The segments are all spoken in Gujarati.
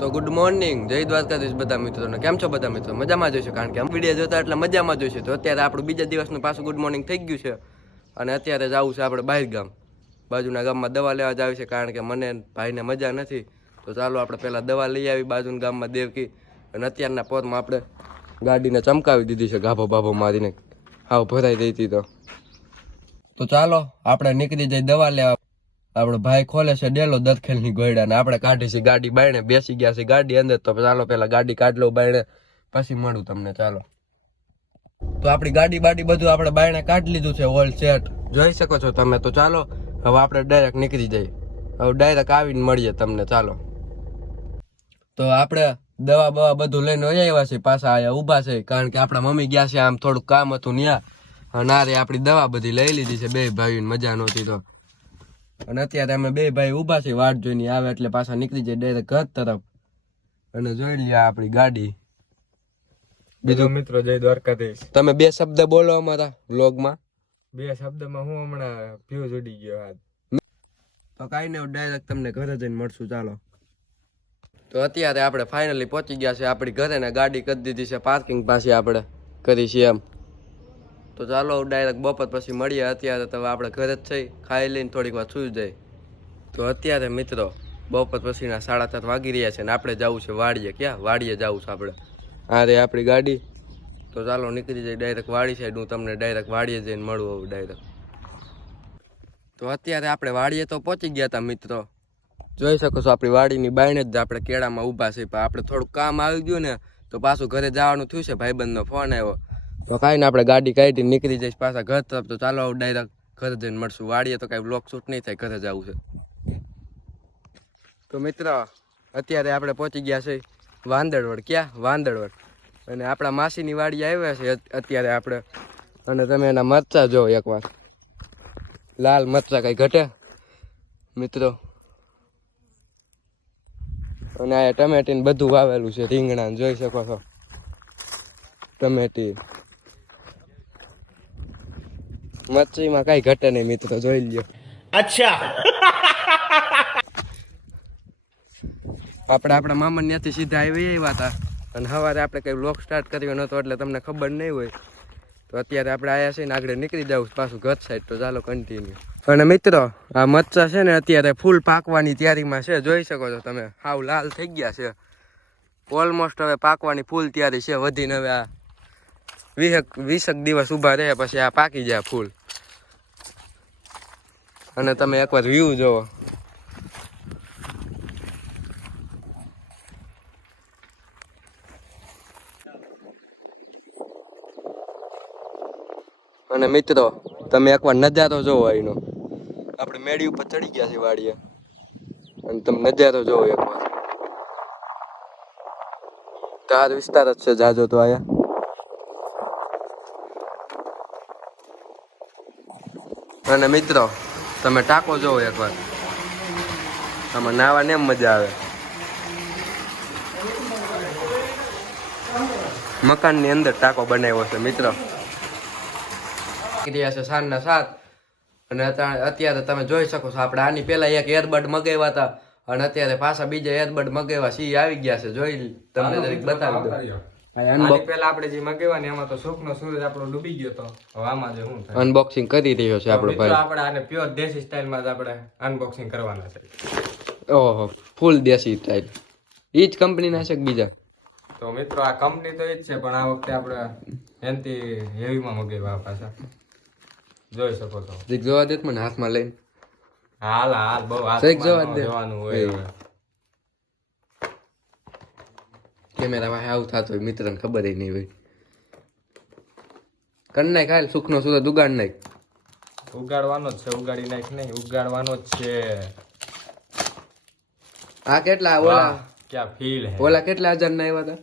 તો ગુડ મોર્નિંગ, જય દ્વારકાધીશ બધા મિત્રોને. કેમ છો બધા મિત્રો? મજામાં જોઈશે, કારણ કે વિડીયો જોતા એટલે મજામાં જોઈશે. તો અત્યારે આપણું બીજા દિવસનું પાછું ગુડ મોર્નિંગ થઈ ગયું છે અને અત્યારે જવું છે આપણે બહાર ગામ, બાજુના ગામમાં દવા લેવા જ આવી છે, કારણ કે મને ભાઈને મજા નથી. તો ચાલો આપણે પહેલાં દવા લઈ આવી બાજુના ગામમાં દેવકી. અને અત્યારના પોરમાં આપણે ગાડીને ચમકાવી દીધી છે, ગાભો બાભો મારીને હાવ ભરાઈ દઈ હતી. તો ચાલો આપણે નીકળી જઈ દવા લેવા. આપણો ભાઈ ખોલે છે ડેલો દરખેલની ગોયડા ને આપણે કાઢી છે ગાડી બાયણે, બેસી ગયા છે ગાડી અંદર. તો ચાલો પેલા ગાડી કાઢ લો બાયણે, પછી મળું તમને. ચાલો, તો આપણી ગાડી બાડી બધું આપણે બાયણે કાઢી લીધું છે, ઓલ સેટ જોઈ શકો છો તમે. તો ચાલો હવે આપણે ડાયરેક્ટ નીકળી જઈએ, હવે ડાયરેક્ટ આવીને મળીએ તમને. ચાલો, તો આપણે દવા બવા બધું લઈને આવ્યા છે, પાછા આયા ઊભા છે, કારણ કે આપણા મમ્મી ગયા છે આમ થોડુંક કામ હતું ત્યાં. અને આરે આપણી દવા બધી લઈ લીધી છે બે ભાઈઓને, મજા નહોતી તો. અને અત્યારે અમે બે ભાઈ ઊભા છે વાટ જોઈને આવે એટલે પાછા નીકળી જાય ડાયરેક્ટ ઘર તરફ. અને જોઈ લ્યો આપણી ગાડી. બીજું મિત્રો જય દ્વારકાધીશ. તમે બે શબ્દ બોલો અમારા વ્લોગમાં. બે શબ્દમાં હું હમણાં ફ્યુઝ ઉડી ગયો હાથ. તો કાંઈ નહીં, ડાયરેક્ટ તમને ઘરે જઈને મળશું. ચાલો, તો અત્યારે આપણે ફાઇનલી પહોંચી ગયા છે આપણી ઘરે ને ગાડી કરી દીધી છે પાર્કિંગ પાસે આપણે કરી છે એમ. તો ચાલો ડાયરેક્ટ બપોર પછી મળીએ. અત્યારે તો આપણે ઘરે જ થઈ, ખાઈ લઈને થોડીક વાર સૂઈ જાય. તો અત્યારે મિત્રો બપોર પછીના 7:30 વાગી રહ્યા છે ને આપણે જવું છે વાડીએ. ક્યાં વાડીએ જવું છે આપણે? આ રે આપણી ગાડી. તો ચાલો નીકળી જાય ડાયરેક્ટ વાડી સાઈડ. હું તમને ડાયરેક્ટ વાડીએ જઈને મળું હવે ડાયરેક્ટ. તો અત્યારે આપણે વાડીએ તો પહોંચી ગયા હતા મિત્રો, જોઈ શકો છો આપણી વાડીની બાયણે જ આપણે કેળામાં ઊભા છે. પણ આપણે થોડુંક કામ આવી ગયું ને તો પાછું ઘરે જવાનું થયું છે, ભાઈબંધનો ફોન આવ્યો. તો કાંઈ ને આપણે ગાડી કાઢી નીકળી જઈશ પાછા ઘર તરફ. તો ચાલો ડાયરેક્ટ ઘરે જઈને મળશું. વાડીએ તો કાંઈ બ્લોક શૂટ નહીં થાય, ઘરે જવું છે. તો મિત્ર અત્યારે આપણે પહોંચી ગયા છે વાંદળવડ. ક્યાં? વાંદળવડ. અને આપણા માસીની વાડી આવ્યા છે અત્યારે આપણે. અને તમે એના મરચા જો એકવાર, લાલ મરચા કઈ ઘટે મિત્રો. અને આ ટમેટી ને બધું વાવેલું છે, રીંગણા જોઈ શકો છો, ટમેટી. મરચીમાં કઈ ઘટે નહીં મિત્રો, જોઈ લ્યો. અચ્છા, આપણે આપણા મામા ત્યાંથી સીધા આવી આવ્યા હતા. અને સવારે આપણે કઈ વ્લોગ સ્ટાર્ટ કર્યો નહોતો એટલે તમને ખબર નહીં હોય. તો અત્યારે આપણે આયા છે ને આગળ નીકળી જવું પાછું ઘર સાઈડ. તો ચાલો કન્ટિન્યુ. અને મિત્રો આ મરચા છે ને અત્યારે ફૂલ પાકવાની તૈયારીમાં છે, જોઈ શકો છો તમે. હાવ લાલ થઈ ગયા છે, ઓલમોસ્ટ હવે પાકવાની ફૂલ તૈયારી છે. વધીને હવે આ 20 દિવસ ઊભા રહે પછી આ પાકી જાય ફૂલ. અને તમે એકવાર વ્યૂ જોવો. અને મિત્રો તમે એકવાર નજારો જોવો અહીંનો. આપણે મેળી ઉપર ચડી ગયા છે વાડીએ, અને તમે નજારો જોવો એકવાર. તાર વિસ્તાર જ છે જાજો તો આયા. અને મિત્રો તમે ટાંકો જોવો એકવાર, આમાં નાવાની એમ મજા આવે. મકાનની અંદર ટાંકો બનાવ્યો છે મિત્રો. રહ્યા છે સાંજના 7. અને અત્યારે તમે જોઈ શકો છો આપણે આની પહેલા એક એરબડ મગાવ્યા હતા અને અત્યારે પાછા બીજા એરબડ મગાવ્યા સી આવી ગયા છે. જોઈ તમને જરીક બતાવી દો. આની પહેલા આપણે જે મગાવ્યા ને એમાં તો સુખનો સૂરજ આપણો ડૂબી ગયો તો. હવે આમાં જે શું થાય, અનબોક્સિંગ કરી રહ્યો છે આપણો ભાઈ. આપણે આને પ્યોર દેશી સ્ટાઇલમાં જ આપણે અનબોક્સિંગ કરવાના છે. ઓહો, ફૂલ દેશી સ્ટાઇલ. ઈ જ કંપનીના છે કે બીજા? તો મિત્રો આ કંપની તો એ જ છે, પણ આ વખતે આપણે એનથી હેવીમાં મગાવ્યા પાછા. જોઈ શકો છો. એક જોવા દે મને હાથમાં લઈને. હાલ હાલ બહુ હાથમાં જોવાનું હોય. કેમેરા માં આવું થતું હોય મિત્રને ખબર નહીં હોય. કન નાખ ખાલી સુખનો સુરત ઉગાડ નાખ. ઉગાડવાનો જ છે, ઉગાડી નાખ નહીં, ઉગાડવાનો જ છે. આ કેટલા ઓલા ક્યાં ફીલ હે? ઓલા કેટલા 1000 ના આવ્યા હતા?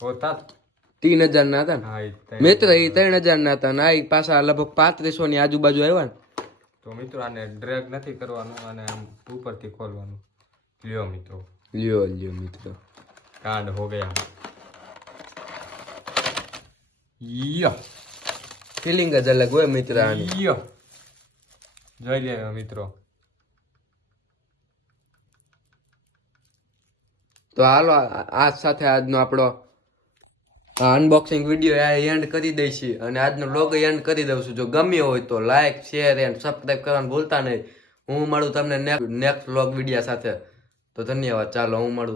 હોતા 3000 ના હતા ને હા મિત્ર. એ 3000 ના હતા ને આ પાછા લગભગ 3500 ની આજુબાજુ આવ્યા ને. તો મિત્રો આને ડ્રેગ નથી કરવાનું અને આમ ઉપરથી ખોલવાનું. લ્યો મિત્રો, લ્યો લ્યો મિત્રો, કાંડ હો ગયા. યો ફિલિંગ જ અલગ હોય મિત્ર આની. યો જોઈ લે મિત્રો, તો હાલો આ સાથે આજનો આપણો અનબોક્સિંગ વિડીયો એન્ડ કરી દઈશી અને આજનો લોગ એન્ડ કરી દઉં છું. જો ગમ્યો હોય તો લાઈક શેર એન્ડ સબસ્ક્રાઈબ કરવાનું ભૂલતા નહીં. હું મળું તમને નેક્સ્ટ લોગ વિડીયો સાથે. તો ધન્યવાદ. ચાલો હું મળું.